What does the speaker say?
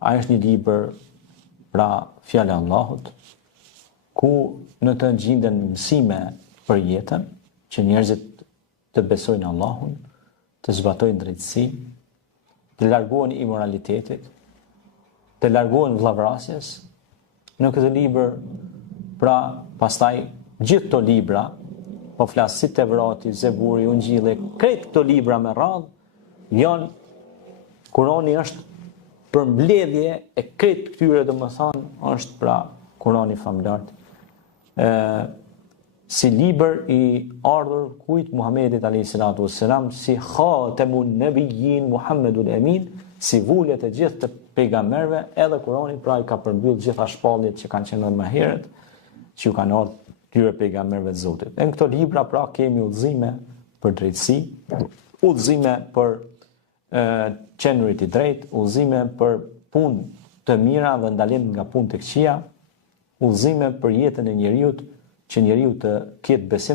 Ai është një libër, pra fjala e Allahut, ku në të gjenden mësime për jetën, që njerëzit të besojnë Allahun, të zbatojnë drejtësi, të largohen imoralitetit, të largohen vllavrasjes. Në këtë libër, pra pastaj gjithë këto libra, po flas si Tevrati, Zeburi, Ungjilli, krejt këto libra me radhë, janë Kurani është për mbledhje e krejt këtyre, domethënë, është pra Kurani famulart. Si libër i ardhur kujt Muhamedit alayhi salatu wassalam, si khatamun nabiyyin Muhammedul Amin, si vullet e gjithë të pejgamberëve, edhe Kurani pra i ka përmbyll gjitha shpalljet që kanë qenë më herët, që ju kanë ardhur tyre pejgamberëve të Zotit. Në këto libra pra kemi udhëzime për drejtësi, udhëzime për qenurit i drejt, udhëzime për punë të mira dhe ndalim nga punë të këqija, udhëzime për jetën e njeriut, që njeriu të ketë besim